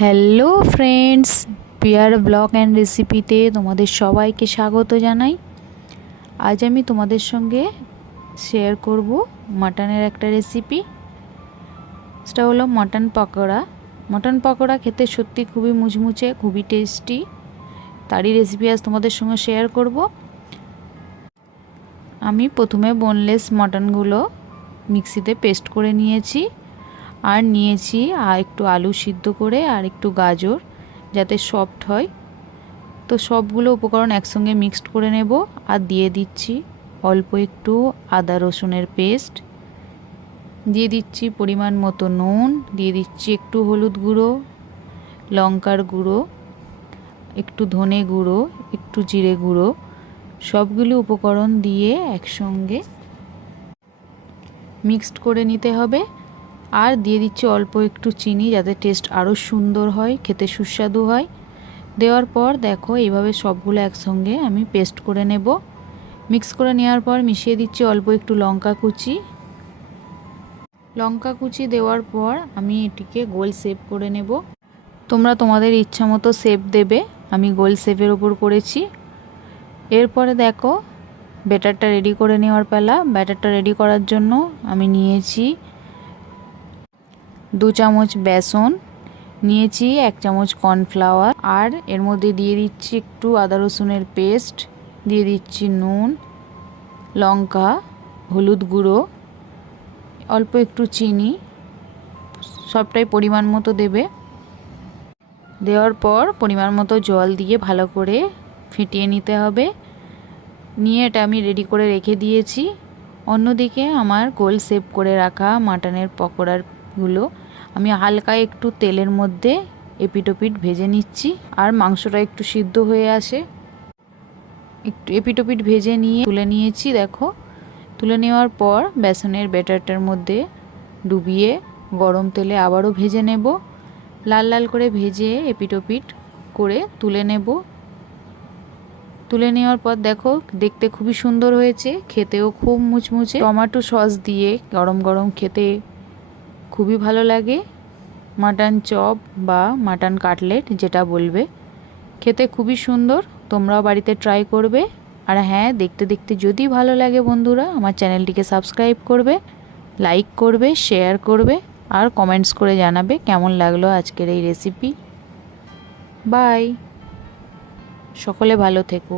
Hello friends, পিয়ার blog and রেসিপিতে তোমাদের সবাইকে স্বাগত জানাই। আজ আমি তোমাদের সঙ্গে শেয়ার করব মাটনের একটা রেসিপি। সেটা হলো মাটন পকোড়া। মাটন পকোড়া খেতে সত্যি খুবই মুচমুচে, খুবই টেস্টি। তারই রেসিপি আজ তোমাদের সঙ্গে শেয়ার করব। আমি প্রথমে বোনলেস মাটনগুলো মিক্সিতে পেস্ট করে নিয়েছি, আর নিয়েছি একটু আলু সিদ্ধ করে আর একটু গাজর, যাতে সফট হয়। তো সবগুলো উপকরণ একসঙ্গে মিক্সড করে নেব। আর দিয়ে দিচ্ছি অল্প একটু আদা রসুনের পেস্ট, দিয়ে দিচ্ছি পরিমাণ মতো নুন, দিয়ে দিচ্ছি একটু হলুদ গুঁড়ো, লঙ্কার গুঁড়ো, একটু ধনে গুঁড়ো, একটু জিরে গুঁড়ো। সবগুলো উপকরণ দিয়ে একসঙ্গে মিক্সড করে নিতে হবে। আর দিয়ে দিচ্ছি অল্প একটু চিনি, যাতে টেস্ট আরও সুন্দর হয়, খেতে সুস্বাদু হয়। দেওয়ার পর দেখো এইভাবে সবগুলো একসঙ্গে আমি পেস্ট করে নেব। মিক্স করে নেওয়ার পর মিশিয়ে দিচ্ছি অল্প একটু লঙ্কা কুচি। লঙ্কা কুচি দেওয়ার পর আমি এটিকে গোল শেপ করে নেব। তোমরা তোমাদের ইচ্ছা মতো শেপ দেবে, আমি গোল শেপের ওপর করেছি। এরপরে দেখো ব্যাটারটা রেডি করে নেওয়ার পালা। ব্যাটারটা রেডি করার জন্য আমি নিয়েছি 2 চামচ বেসন, নিয়েছি 1 চামচ কর্নফ্লাওয়ার, আর এর মধ্যে দিয়ে দিচ্ছি একটু আদা রসুনের পেস্ট, দিয়ে দিচ্ছি নুন, লঙ্কা, হলুদ গুঁড়ো, অল্প একটু চিনি। সবটাই পরিমাণ মতো দেবে। দেওয়ার পর পরিমাণ মতো জল দিয়ে ভালো করে ফেটিয়ে নিতে হবে। নিয়ে এটা আমি রেডি করে রেখে দিয়েছি। অন্যদিকে আমার গোল শেপ করে রাখা মাটনের পকোড়াগুলো আমি হালকা একটু তেলের মধ্যে এপিটোপিট ভেজে নিচ্ছি। আর মাংসটা একটু সিদ্ধ হয়ে আসে, একটু এপিটোপিট ভেজে নিয়ে তুলে নিয়েছি। দেখো তুলে নেওয়ার পর বেসনের ব্যাটারটার মধ্যে ডুবিয়ে গরম তেলে আবারও ভেজে নেব। লাল লাল করে ভেজে এপিটোপিট করে তুলে নেব। তুলে নেওয়ার পর দেখো দেখতে খুবই সুন্দর হয়েছে, খেতেও খুব মুচমুচে। টমেটো সস দিয়ে গরম গরম খেতে খুবই ভালো লাগে। মাটন চপ বা মাটন কাটলেট যেটা বলবে, খেতে খুবই সুন্দর। তোমরাও বাড়িতে ট্রাই করবে। আর হ্যাঁ, দেখতে দেখতে যদি ভালো লাগে বন্ধুরা, আমার চ্যানেলটিকে সাবস্ক্রাইব করবে, লাইক করবে, শেয়ার করবে, আর কমেন্টস করে জানাবে কেমন লাগলো আজকের এই রেসিপি। বাই, সকলে ভালো থেকো।